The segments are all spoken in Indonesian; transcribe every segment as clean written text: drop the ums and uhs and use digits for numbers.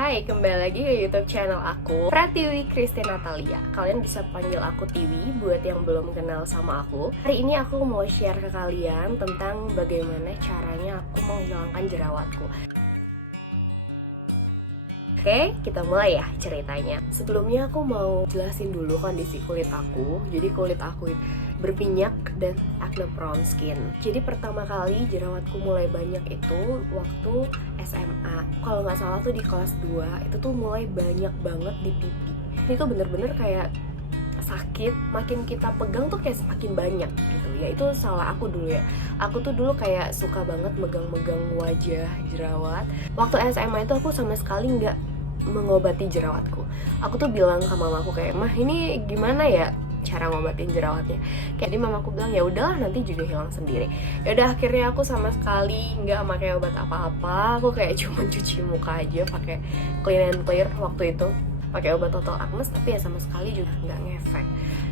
Hai, kembali lagi ke YouTube channel aku, Pratiwi Christine Natalia. Kalian bisa panggil aku Tiwi buat yang belum kenal sama aku. Hari ini aku mau share ke kalian tentang bagaimana caranya aku menghilangkan jerawatku. Oke, kita mulai ya ceritanya. Sebelumnya aku mau jelasin dulu kondisi kulit aku. Jadi kulit aku berminyak dan acne prone skin. Jadi pertama kali jerawatku mulai banyak itu waktu SMA. Kalau nggak salah tuh di kelas 2, itu tuh mulai banyak banget di pipi. Ini tuh bener-bener kayak sakit, makin kita pegang tuh kayak semakin banyak gitu ya. Itu salah aku dulu ya. Aku tuh dulu kayak suka banget megang-megang wajah jerawat. Waktu SMA itu aku sama sekali nggak mengobati jerawatku. Aku tuh bilang ke mamaku kayak, "Mah, ini gimana ya cara ngobatin jerawatnya?" Kayak di mamaku bilang, "Ya udahlah, nanti juga hilang sendiri." Ya udah, akhirnya aku sama sekali nggak pakai obat apa-apa. Aku kayak cuma cuci muka aja pakai Clean and Clear waktu itu, pakai obat Total Acne, tapi ya sama sekali juga nggak ngefek.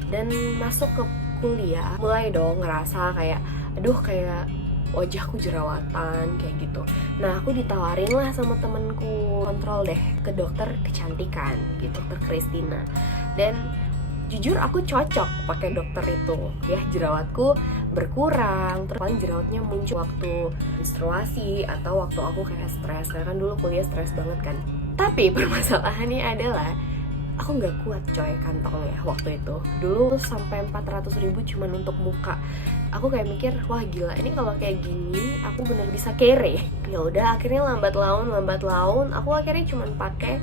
Dan masuk ke kuliah mulai dong ngerasa kayak aduh, kayak wajahku jerawatan kayak gitu. Nah, aku ditawarin lah sama temenku, kontrol deh ke dokter kecantikan gitu, dokter Christina. Dan jujur aku cocok pakai dokter itu ya. Jerawatku berkurang, terus jerawatnya muncul waktu menstruasi atau waktu aku kayak stres, karena kan dulu kuliah stres banget kan. Tapi permasalahannya adalah aku nggak kuat coy kantongnya waktu itu. Dulu sampai 400.000 cuman untuk muka. Aku kayak mikir, wah gila, ini kalau kayak gini aku bener bisa kere. Ya udah, akhirnya lambat laun aku akhirnya cuman pakai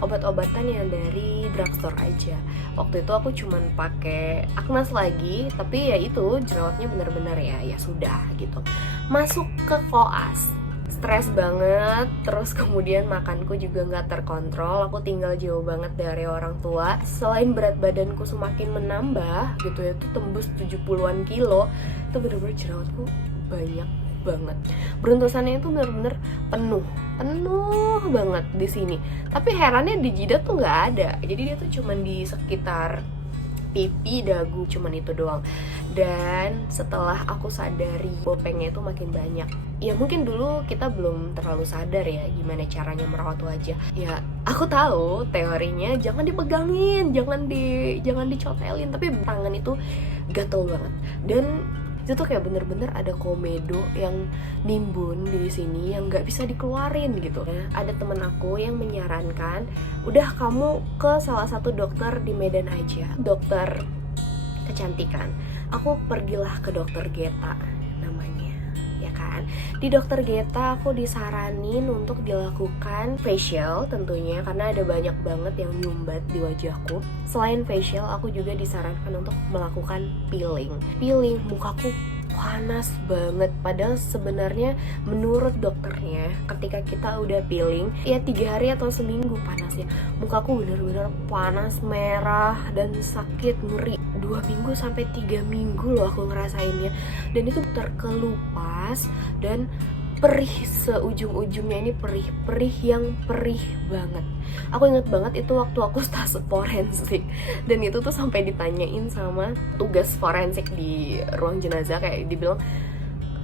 obat-obatan yang dari drugstore aja. Waktu itu aku cuman pakai Acnas lagi, tapi ya itu jerawatnya bener-bener ya sudah gitu. Masuk ke koas, stres banget, terus kemudian makanku juga nggak terkontrol. Aku tinggal jauh banget dari orang tua. Selain berat badanku semakin menambah gitu ya, itu tembus 70-an kilo. Itu bener-bener jerawatku banyak banget. Beruntusannya itu bener-bener penuh banget di sini. Tapi herannya di jidat tuh nggak ada. Jadi dia tuh cuman di sekitar pipi, dagu, cuman itu doang. Dan setelah aku sadari bopengnya itu makin banyak. Ya mungkin dulu kita belum terlalu sadar ya gimana caranya merawat wajah. Ya aku tahu teorinya jangan dipegangin, jangan dicotelin, tapi tangan itu gatel banget. Dan itu tuh kayak bener-bener ada komedo yang nimbun di sini yang nggak bisa dikeluarin gitu. Ada temen aku yang menyarankan, udah kamu ke salah satu dokter di Medan aja, dokter kecantikan. Aku pergilah ke dokter Geta namanya, ya kan. Di dokter Geta aku disaranin untuk dilakukan facial tentunya, karena ada banyak banget yang nyumbat di wajahku. Selain facial, aku juga disarankan untuk melakukan peeling. Mukaku panas banget, padahal sebenarnya menurut dokternya ketika kita udah peeling ya 3 hari atau seminggu panasnya. Mukaku bener-bener panas, merah, dan sakit, ngeri. 2 minggu sampai 3 minggu loh aku ngerasainnya. Dan itu terkelupas dan perih seujung-ujungnya. Ini perih yang perih banget. Aku inget banget itu waktu aku tes forensik, dan itu tuh sampai ditanyain sama tugas forensik di ruang jenazah, kayak dibilang,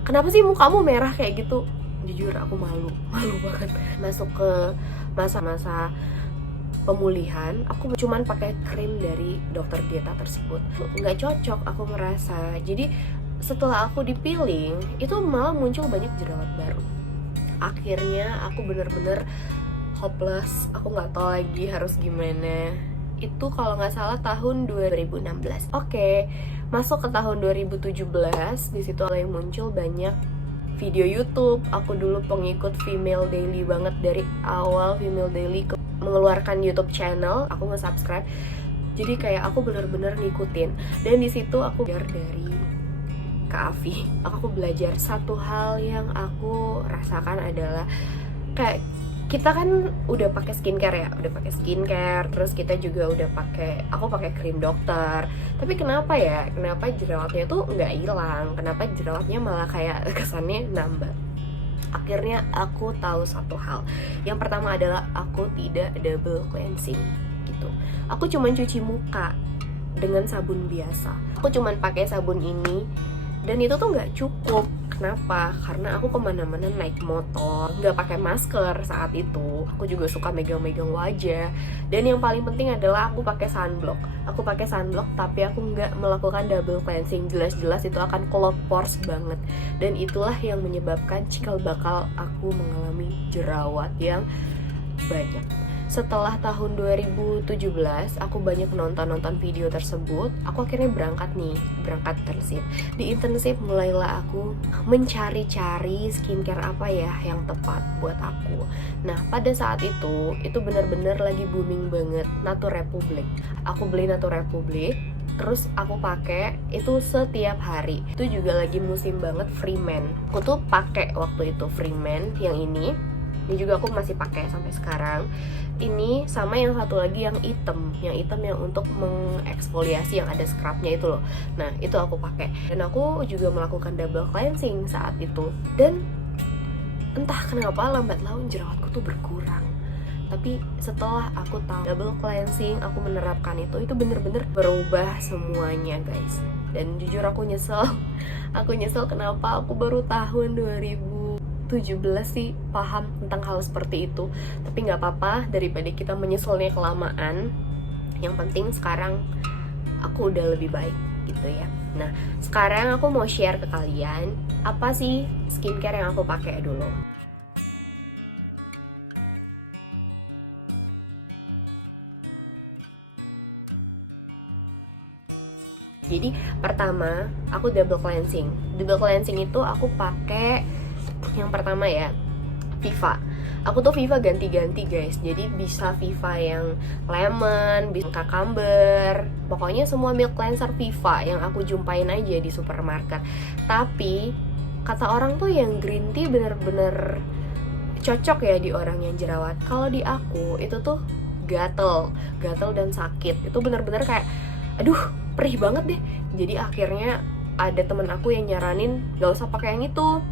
"Kenapa sih mukamu merah kayak gitu?" Jujur aku malu banget. Masuk ke masa-masa pemulihan, aku cuman pakai krim dari dokter Geta tersebut. Nggak cocok aku merasa. Jadi setelah aku di-peeling, itu malah muncul banyak jerawat baru. Akhirnya aku bener-bener hopeless. Aku nggak tahu lagi harus gimana. Itu kalau nggak salah tahun 2016. Oke, masuk ke tahun 2017. Di situ mulai muncul banyak video YouTube. Aku dulu pengikut Female Daily banget, dari awal Female Daily mengeluarkan YouTube channel, aku nge-subscribe. Jadi kayak aku bener-bener ngikutin. Dan di situ aku belajar dari Kak Afi. Aku belajar satu hal yang aku rasakan adalah kayak kita kan udah pakai skincare, terus kita juga udah aku pakai krim dokter. Tapi kenapa jerawatnya tuh nggak hilang? Kenapa jerawatnya malah kayak kesannya nambah? Akhirnya aku tahu satu hal. Yang pertama adalah aku tidak double cleansing gitu. Aku cuman cuci muka dengan sabun biasa. Aku cuman pakai sabun ini, dan itu tuh nggak cukup Kenapa? Karena aku kemana-mana naik motor, nggak pakai masker saat itu. Aku juga suka megang-megang wajah. Dan yang paling penting adalah aku pakai sunblock. Aku pakai sunblock, tapi aku nggak melakukan double cleansing. Jelas-jelas itu akan clog pores banget. Dan itulah yang menyebabkan cikal bakal aku mengalami jerawat yang banyak. Setelah tahun 2017, aku banyak nonton video tersebut. Aku akhirnya berangkat internship. Di internship mulailah aku mencari-cari skincare apa ya yang tepat buat aku. Nah, pada saat itu benar-benar lagi booming banget Natur Republic. Aku beli Natur Republic, terus aku pakai itu setiap hari. Itu juga lagi musim banget Freeman. Aku tuh pakai waktu itu Freeman yang ini juga aku masih pakai sampai sekarang. Ini sama yang satu lagi yang hitam yang untuk mengeksfoliasi, yang ada scrubnya itu loh. Nah, itu aku pakai. Dan aku juga melakukan double cleansing saat itu. Dan entah kenapa lambat laun jerawatku tuh berkurang. Tapi setelah aku tahu double cleansing, aku menerapkan itu bener-bener berubah semuanya guys. Dan jujur aku nyesel kenapa aku baru tahun 2017 sih paham tentang hal seperti itu. Tapi nggak apa-apa, daripada kita menyesalnya kelamaan. Yang penting sekarang aku udah lebih baik gitu ya. Nah, sekarang aku mau share ke kalian apa sih skincare yang aku pakai dulu. Jadi pertama aku double cleansing. Double cleansing itu aku pakai yang pertama ya, Viva. Aku tuh Viva ganti-ganti guys. Jadi bisa Viva yang lemon, bisa cucumber, pokoknya semua milk cleanser Viva yang aku jumpain aja di supermarket. Tapi kata orang tuh yang green tea bener-bener cocok ya di orang yang jerawat. Kalau di aku itu tuh gatel dan sakit. Itu bener-bener kayak aduh perih banget deh. Jadi akhirnya ada temen aku yang nyaranin gak usah pakai yang itu,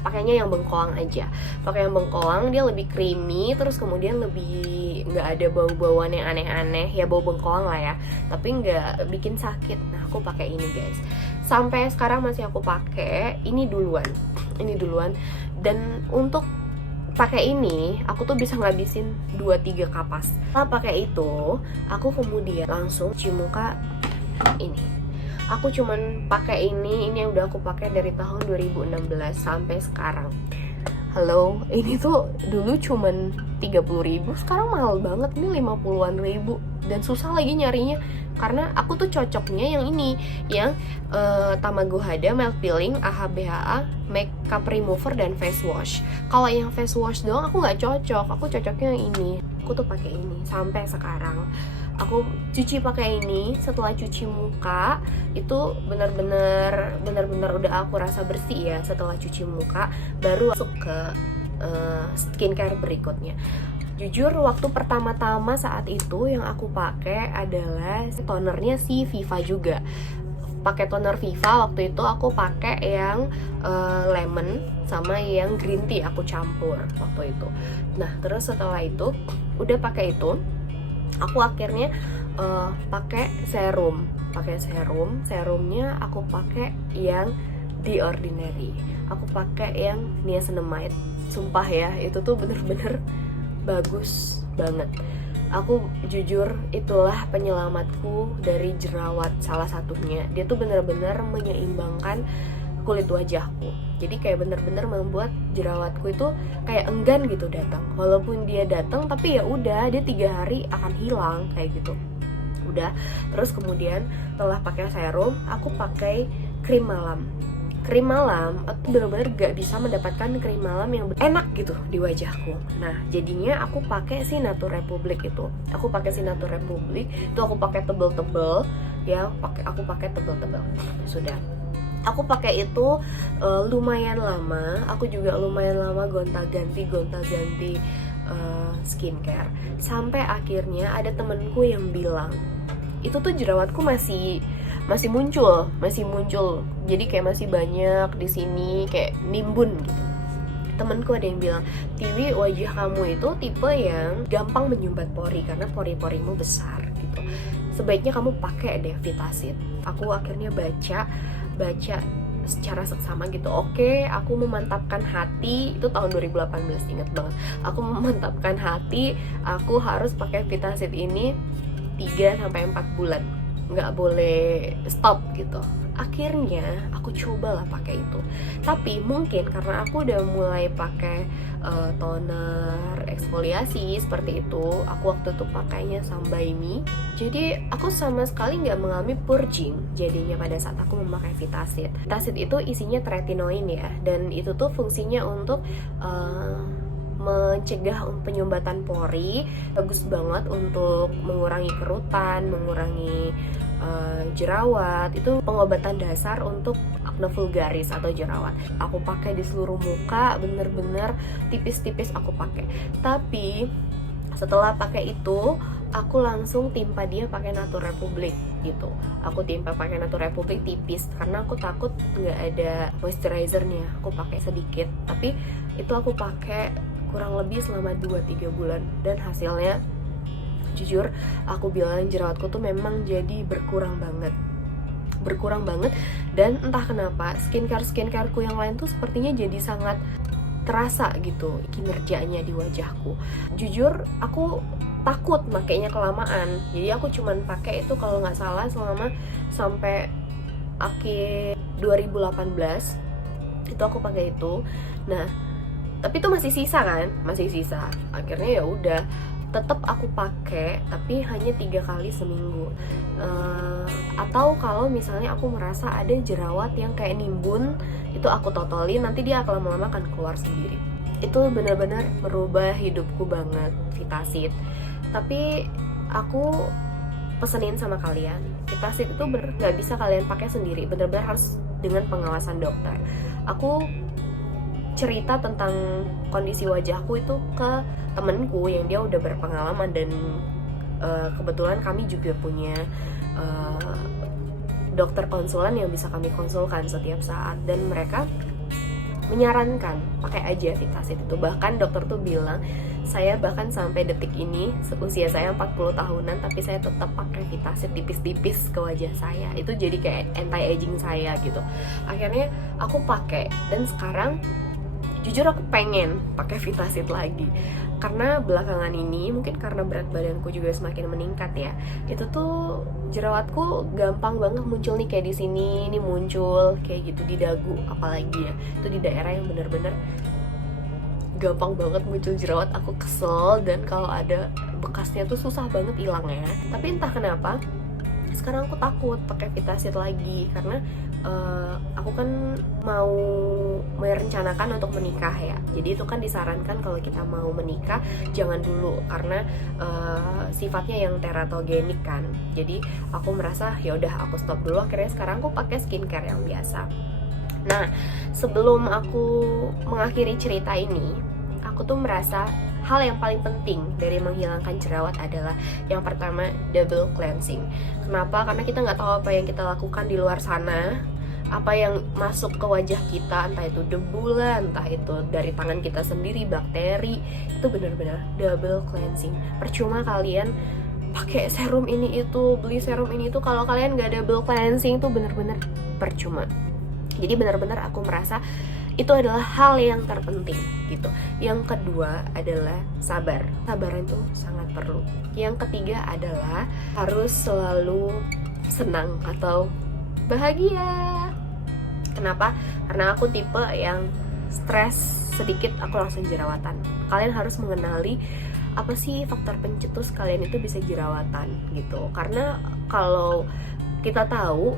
pakainya yang bengkoang aja. Pakai yang bengkoang, dia lebih creamy, terus kemudian lebih nggak ada bau-bauan yang aneh-aneh. Ya bau bengkoang lah ya, tapi nggak bikin sakit. Nah, aku pakai ini guys. Sampai sekarang masih aku pakai ini duluan. Dan untuk pakai ini, aku tuh bisa ngabisin 2-3 kapas. Setelah pakai itu, aku kemudian langsung cuci muka ini. Aku cuman pakai ini yang udah aku pakai dari tahun 2016 sampai sekarang. Halo, ini tuh dulu cuman 30.000, sekarang mahal banget nih, 50-an ribu. Dan susah lagi nyarinya, karena aku tuh cocoknya yang ini, yang Tamago Hada Milk Peeling AHA/BHA Makeup Remover dan Face Wash. Kalau yang face wash doang aku nggak cocok, aku cocoknya yang ini. Aku tuh pakai ini sampai sekarang. Aku cuci pakai ini. Setelah cuci muka itu benar-benar udah aku rasa bersih ya. Setelah cuci muka baru masuk ke skincare berikutnya. Jujur waktu pertama-tama saat itu yang aku pakai adalah tonernya si Viva juga. Pakai toner Viva waktu itu aku pakai yang lemon sama yang green tea, aku campur waktu itu. Nah, terus setelah itu udah pakai itu, aku akhirnya pakai serum. Serumnya aku pakai yang The Ordinary. Aku pakai yang niacinamide. Sumpah ya, itu tuh bener-bener bagus banget. Aku jujur itulah penyelamatku dari jerawat salah satunya. Dia tuh bener-bener menyeimbangkan kulit wajahku. Jadi kayak bener-bener membuat jerawatku itu kayak enggan gitu datang. Walaupun dia datang, tapi ya udah, dia 3 hari akan hilang kayak gitu. Udah. Terus kemudian setelah pakai serum, aku pakai krim malam. Krim malam, aku bener-bener gak bisa mendapatkan krim malam yang enak gitu di wajahku. Nah, jadinya aku pakai si Natur Republic itu. Aku pakai si Natur Republic, itu aku pakai tebel-tebel ya, aku pakai tebel-tebel. Sudah. Aku pakai itu lumayan lama. Aku juga lumayan lama gonta-ganti skincare. Sampai akhirnya ada temenku yang bilang, itu tuh jerawatku masih muncul. Jadi kayak masih banyak di sini, kayak nimbun gitu. Temenku ada yang bilang, Tiwi, wajah kamu itu tipe yang gampang menyumbat pori karena pori-porimu besar gitu. Sebaiknya kamu pakai deh Vitasid. Aku akhirnya baca secara seksama gitu. Oke, aku memantapkan hati, itu tahun 2018, inget banget. Aku memantapkan hati, aku harus pakai Vitasit ini 3-4 bulan, nggak boleh stop gitu. Akhirnya aku cobalah pakai itu. Tapi mungkin karena aku udah mulai pakai toner eksfoliasi seperti itu, aku waktu itu pakainya Sambaimi, jadi aku sama sekali nggak mengalami purging jadinya pada saat aku memakai Vitasit. Vitasit itu isinya tretinoin ya, dan itu tuh fungsinya untuk mencegah penyumbatan pori, bagus banget untuk mengurangi kerutan, mengurangi jerawat. Itu pengobatan dasar untuk acne vulgaris atau jerawat. Aku pakai di seluruh muka, bener-bener tipis-tipis aku pakai. Tapi setelah pakai itu, aku langsung timpa dia pakai Natur Republic gitu. Aku timpa pakai Natur Republic tipis karena aku takut nggak ada moisturizernya. Aku pakai sedikit, tapi itu aku pakai kurang lebih selama 2-3 bulan, dan hasilnya jujur aku bilang jerawatku tuh memang jadi berkurang banget, dan entah kenapa skincare-skincareku yang lain tuh sepertinya jadi sangat terasa gitu kinerjanya di wajahku. Jujur aku takut makainya kelamaan, jadi aku cuman pakai itu kalau nggak salah selama sampai akhir 2018 itu aku pakai itu. Nah, tapi itu masih sisa kan, akhirnya ya udah tetap aku pakai, tapi hanya 3 kali seminggu. Atau kalau misalnya aku merasa ada jerawat yang kayak nimbun, itu aku totolin, nanti dia akan lama-lama akan keluar sendiri. Itu benar-benar merubah hidupku banget, Vitasit. Tapi aku pesenin sama kalian, Vitasit itu bener nggak bisa kalian pakai sendiri, benar-benar harus dengan pengawasan dokter. Aku cerita tentang kondisi wajahku itu ke temenku yang dia udah berpengalaman, dan kebetulan kami juga punya dokter konsulan yang bisa kami konsulkan setiap saat, dan mereka menyarankan pakai aja Vitasit itu. Bahkan dokter tuh bilang, saya bahkan sampai detik ini usia saya 40 tahunan tapi saya tetap pakai Vitasit tipis-tipis ke wajah saya. Itu jadi kayak anti-aging saya gitu. Akhirnya aku pakai, dan sekarang jujur aku pengen pakai Vitasit lagi, karena belakangan ini mungkin karena berat badanku juga semakin meningkat ya, itu tuh jerawatku gampang banget muncul nih, kayak di sini ini muncul kayak gitu, di dagu apalagi ya, itu di daerah yang bener-bener gampang banget muncul jerawat. Aku kesel, dan kalau ada bekasnya tuh susah banget hilangnya. Tapi entah kenapa sekarang aku takut pakai Vitasit lagi, karena aku kan mau merencanakan untuk menikah ya. Jadi itu kan disarankan kalau kita mau menikah jangan dulu, karena sifatnya yang teratogenik kan. Jadi aku merasa ya udah aku stop dulu. Akhirnya sekarang aku pakai skincare yang biasa. Nah, sebelum aku mengakhiri cerita ini, aku tuh merasa hal yang paling penting dari menghilangkan jerawat adalah yang pertama, double cleansing. Kenapa? Karena kita nggak tahu apa yang kita lakukan di luar sana, apa yang masuk ke wajah kita, entah itu debu lah, entah itu dari tangan kita sendiri, bakteri. Itu benar-benar double cleansing. Percuma kalian pakai serum ini itu, beli serum ini itu, kalau kalian nggak double cleansing itu benar-benar percuma. Jadi benar-benar aku merasa itu adalah hal yang terpenting gitu. Yang kedua adalah sabar. Sabaran itu sangat perlu. Yang ketiga adalah harus selalu senang atau bahagia. Kenapa? Karena aku tipe yang stres sedikit aku langsung jerawatan. Kalian harus mengenali apa sih faktor pencetus kalian itu bisa jerawatan gitu. Karena kalau kita tahu,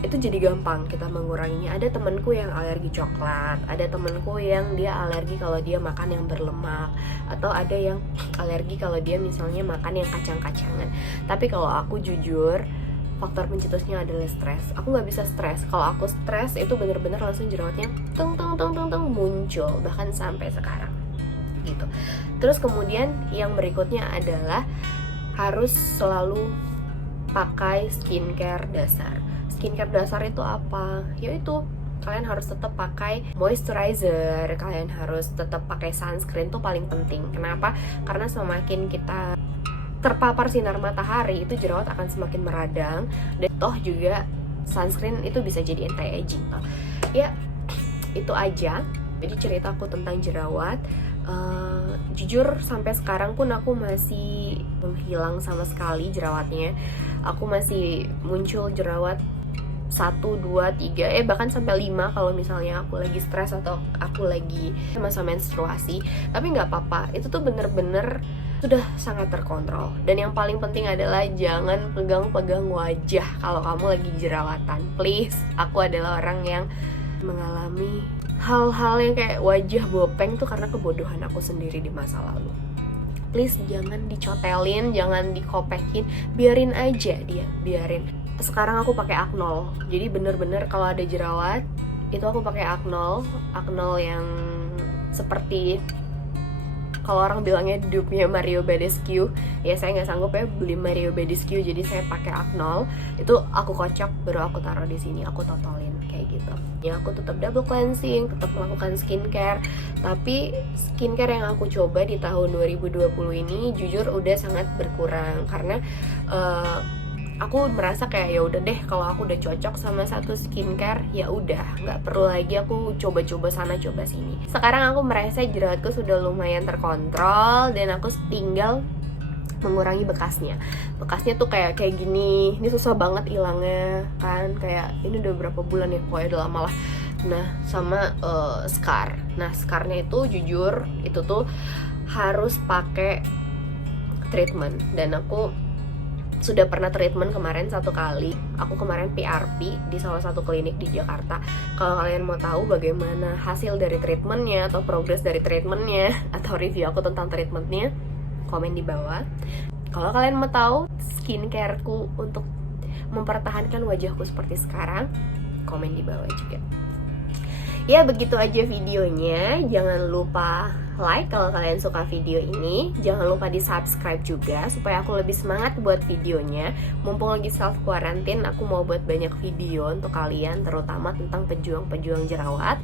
itu jadi gampang kita menguranginya. Ada temenku yang alergi coklat, ada temenku yang dia alergi kalau dia makan yang berlemak, atau ada yang alergi kalau dia misalnya makan yang kacang-kacangan. Tapi kalau aku jujur, faktor pencetusnya adalah stres. Aku nggak bisa stres. Kalau aku stres itu bener-bener langsung jerawatnya tung muncul, bahkan sampai sekarang gitu. Terus kemudian yang berikutnya adalah harus selalu pakai skincare dasar. Skincare dasar itu apa? Yaitu kalian harus tetap pakai moisturizer, kalian harus tetap pakai sunscreen, itu paling penting. Kenapa? Karena semakin kita terpapar sinar matahari, itu jerawat akan semakin meradang, dan toh juga sunscreen itu bisa jadi anti-aging. Ya itu aja, jadi ceritaku tentang jerawat. Jujur sampai sekarang pun aku masih menghilang sama sekali jerawatnya. Aku masih muncul jerawat 1, 2, 3, bahkan sampai 5 kalau misalnya aku lagi stres atau aku lagi masa menstruasi. Tapi nggak apa-apa, itu tuh bener-bener sudah sangat terkontrol. Dan yang paling penting adalah jangan pegang-pegang wajah kalau kamu lagi jerawatan. Please, aku adalah orang yang mengalami hal-hal yang kayak wajah bopeng tuh karena kebodohan aku sendiri di masa lalu. Please jangan dicotelin, jangan dikopekin, biarin aja dia, biarin. Sekarang aku pakai Aknol, jadi bener-bener kalau ada jerawat itu aku pakai Aknol yang seperti kalau orang bilangnya dupe-nya Mario Badescu. Ya saya nggak sanggup ya beli Mario Badescu, jadi saya pakai Aknol. Itu aku kocok, baru aku taruh di sini, aku totolin kayak gitu. Ya aku tetap double cleansing, tetap melakukan skincare. Tapi skincare yang aku coba di tahun 2020 ini jujur udah sangat berkurang karena aku merasa kayak ya udah deh, kalau aku udah cocok sama satu skincare ya udah nggak perlu lagi aku coba-coba sana coba sini. Sekarang aku merasa jerawatku sudah lumayan terkontrol dan aku tinggal mengurangi bekasnya. Bekasnya tuh kayak gini, ini susah banget hilangnya kan, kayak ini udah berapa bulan ya, pokoknya udah lama lah. Nah sama scar. Nah scarnya itu jujur itu tuh harus pakai treatment, dan aku sudah pernah treatment kemarin 1 kali. Aku kemarin PRP di salah satu klinik di Jakarta. Kalau kalian mau tahu bagaimana hasil dari treatmentnya atau progres dari treatmentnya atau review aku tentang treatmentnya, komen di bawah. Kalau kalian mau tahu skincareku untuk mempertahankan wajahku seperti sekarang, komen di bawah juga. Ya begitu aja videonya. Jangan lupa like kalau kalian suka video ini. Jangan lupa di subscribe juga supaya aku lebih semangat buat videonya. Mumpung lagi self quarantine, aku mau buat banyak video untuk kalian, terutama tentang pejuang-pejuang jerawat.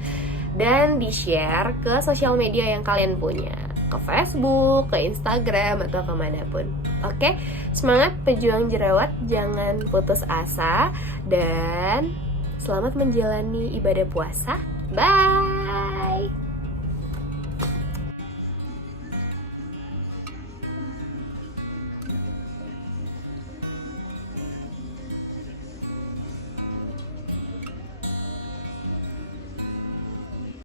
Dan di share ke sosial media yang kalian punya, ke Facebook, ke Instagram, atau kemanapun. Oke, semangat pejuang jerawat, jangan putus asa. Dan selamat menjalani ibadah puasa. Bye.